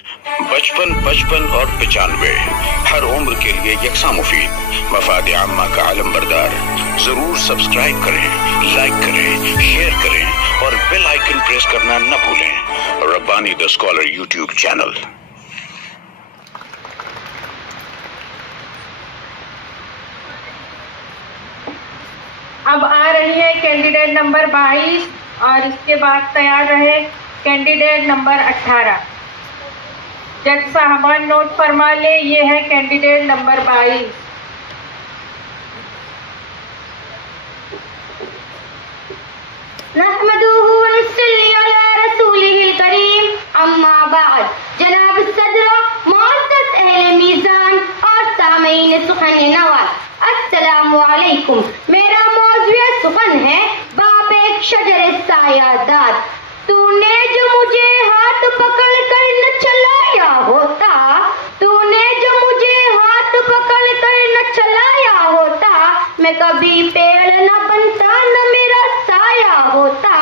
55 55 اور 95 ہر عمر کے لیے یکساں مفید، مفاد عامہ کا علم بردار۔ ضرور سبسکرائب کریں، لائک کریں، شیئر کریں اور بیل آئیکن پریس کرنا نہ بھولیں۔ Rabbani the scholar YouTube channel. اب آ رہی ہے کینڈیڈیٹ نمبر 22 اور اس کے بعد تیار رہے کینڈیڈیٹ نمبر 18۔ جج صاحبان نوٹ فرما لے، یہ ہے کینڈیڈیٹ نمبر 22۔ نحمدہ ونصلی علی رسولہ الکریم، اما بعد۔ جناب صدر، معزز اہل میزان اور سامعین سخن نواز، السلام علیکم۔ میرا موضوع سخن ہے باپ ایک شجر سایہ دار۔ تو نے جو مجھے ہاتھ پکڑ کر نہ چلایا ہوتا، تو نے جو مجھے ہاتھ پکڑ کر نہ چلایا ہوتا، میں کبھی پیڑ نہ بنتا نہ میرا سایہ ہوتا۔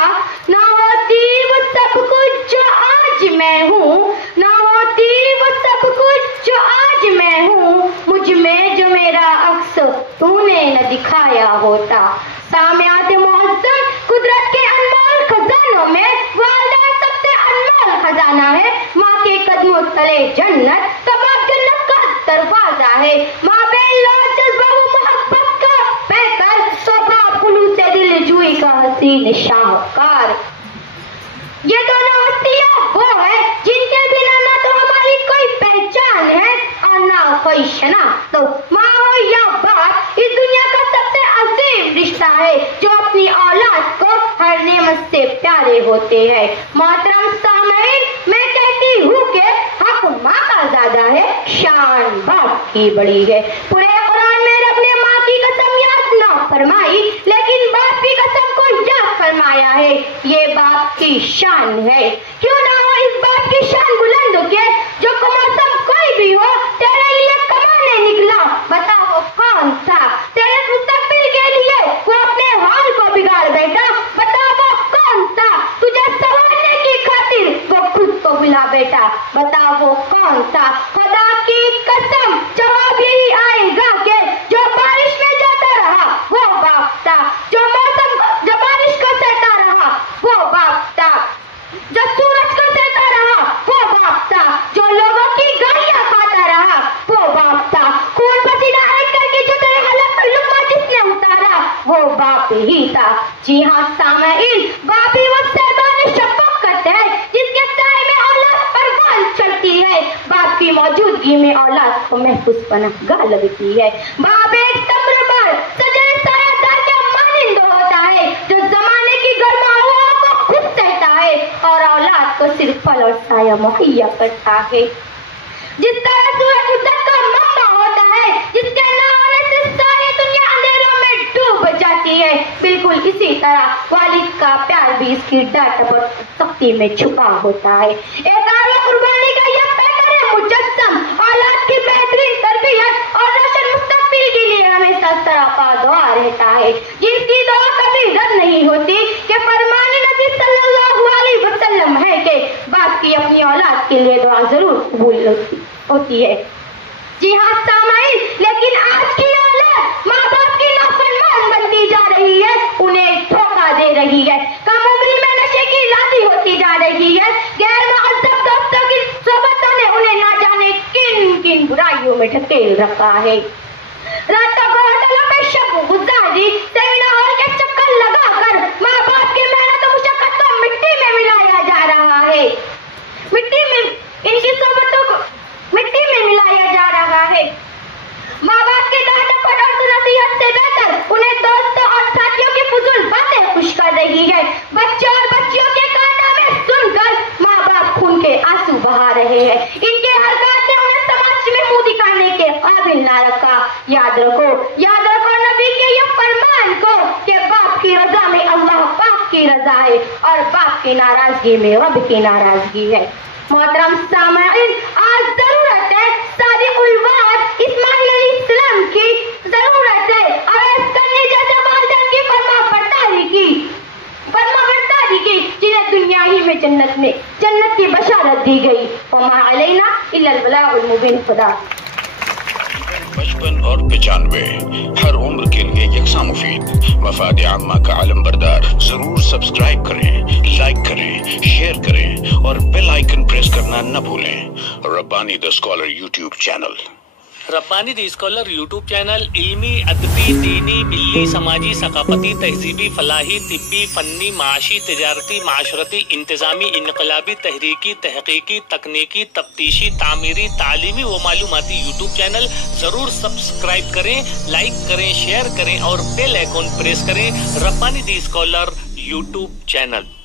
نہ ہوتی وہ سب کچھ جو آج میں ہوں، نہ ہوتی وہ سب کچھ جو آج میں ہوں، مجھ میں جو میرا عکس تو نے نہ دکھایا ہوتا۔ سامعات معظم، قدرت کے انمول خزانوں میں والدہ سب سے انمول خزانہ ہے۔ ماں کے قدموں تلے جنت، کباب جنت کا دروازہ ہے۔ ماں بے لوٹ جذبہ و محبت کا پیکر، تو باپ خلوص دل جوئی کا حسین شاہکار۔ یہ دونوں ہستیاں وہ ہے جن کے بنا نہ تو ہماری کوئی پہچان ہے اور نہ کوئی شناخت۔ ماں ہو یا باپ، اس دنیا کا سب سے عظیم رشتہ ہے جو اپنی اولاد کو ہر نعمت سے پیارے ہوتے ہیں۔ محترم سامعین، میں کہتی ہوں کہ حق ماں کا زیادہ ہے، شان باپ کی بڑی ہے۔ پورے قرآن میں رب نے ماں کی قسم یاد نہ فرمائی، لیکن باپ کی قسم کو یاد فرمایا ہے۔ یہ باپ کی شان ہے۔ کیوں نہ ہو اس باپ کی شان بلند کے جو کماسم کوئی بھی ہو تیرے لیے کمانے نکلا، بتا وہ کون تھا؟ تیرے مستقبل کے لیے وہ اپنے حال کو بگاڑ بیٹھا، بتا وہ کون تھا؟ تجھے سنوارنے کی خاطر وہ خود کو بلا بیٹا، بتا وہ کون تھا؟ خدا کی قسم جواب یہی آئے گا کہ جو بارش میں جاتا رہا وہ باپ تھا، جو بارش کو سہتا رہا وہ باپ تھا، جو سورج کو سہتا رہا وہ باپ تھا، جو لوگوں کی گالیاں کھاتا رہا وہ باپ تھا، خون پسینہ ایک کر کے جو تیرے حلق پر لقمہ جس نے اتارا وہ باپ ہی تھا۔ جی ہاں سامعین، باپ ہی وہ صاحبان شفقت ہے جس کے سائے میں اولاد پروان چڑھتی ہے، باپ کی موجودگی میں اولاد کو محفوظ پناہ گاہ لگتی ہے۔ باپ ایک تمر بار شجر سایہ دار کے مانند ہوتا ہے جو زمانے کی گرما ہوا کو خود سہتا ہے اور اولاد کو صرف پھل اور سایہ مہیا کرتا ہے۔ جس طرح سورج مدت کا ماما ہوتا ہے، جس کے نہ ہونے سے ساری دنیا اندھیروں میں ڈوب جاتی ہے، بالکل اسی طرح والد کا پیار بھی اس کی ڈاٹھ اور سختی میں چھپا ہوتا ہے۔ ایک آر قربانی کا یہ پیکر مجسم اولاد کی بہترین تربیت اور روشن مستقبل کے لیے ہمیشہ سراپا دعا رہتا ہے، جن کی دعا کبھی رد نہیں ہوتی کہ فرمان نبی صلی اللہ علیہ وسلم ہے کہ باپ کی اپنی اولاد کے لیے دعا ضرور قبول ہوتی ہے۔ جی ہاں سامعین، لیکن آج کی اولاد ماں باپ کی نافرمان بنتی جا رہی ہے، انہیں دھوکہ دے رہی ہے، کم عمری میں نشے کی لادی ہوتی جا رہی ہے، غیر مہذب دوستوں کی صحبتوں نے انہیں نہ جانے کن کن برائیوں میں ڈھکیل رکھا ہے۔ راتوں کو ہوٹلوں میں شب گزاری، سیمینار ہال کے چکر لگا کر ماں باپ کی محنت و مشقت کو مٹی میں ملایا جا رہا ہے، مٹی میں ان کی صحبتوں کو مٹی میں ملایا جا رہا ہے۔ ماں باپ کی ڈانٹ اور نصیحت سے بہتر انہیں دوستوں اور ساتھیوں کی فضول باتیں خوش کر رہی ہے۔ بچوں اور بچیوں کے کارنامے سن کر ماں باپ خون کے آنسو بہا رہے ہیں۔ ان کے حرکات نے انہیں سماج میں منہ دکھانے کے قابل نہ رکھا۔ یاد رکھو نبی کے یہ فرمان کو کہ باپ کی رضا میں اللہ پاک کی رضا ہے اور باپ کی ناراضگی میں رب کی ناراضگی ہے۔ محترم سامعین، آج ضرورت ہے صادق الوعد اسماعیل علیہ السلام کی، ضرورت ہے عویس کرنی جیسے والدین کی فرما برداری کی، جنہیں دنیا ہی میں جنت کی بشارت دی گئی وما علينا إلا البلاغ المبين. خدا 55 اور 95 ہر عمر کے لیے یکساں مفید. مفاد عامہ کا علم بردار. ضرور سبسکرائب کریں، لائک کریں، شیئر کریں اور بیل آئیکن پریس کرنا نہ بھولیں. Rabbani the scholar YouTube channel. Rabbani the scholar YouTube channel علمی، ادبی، دینی، ملی، سماجی، ثقافتی، تہذیبی، فلاحی، طبی، فنی، معاشی، تجارتی، معاشرتی، انتظامی، انقلابی، تحریکی، تحقیقی، تکنیکی، تفتیشی، تعمیری، تعلیمی و معلوماتی یوٹیوب چینل. ضرور سبسکرائب کریں، لائک کریں، شیئر کریں اور بیل آئیکن پریس کریں. ربانی دی اسکالر یوٹیوب چینل.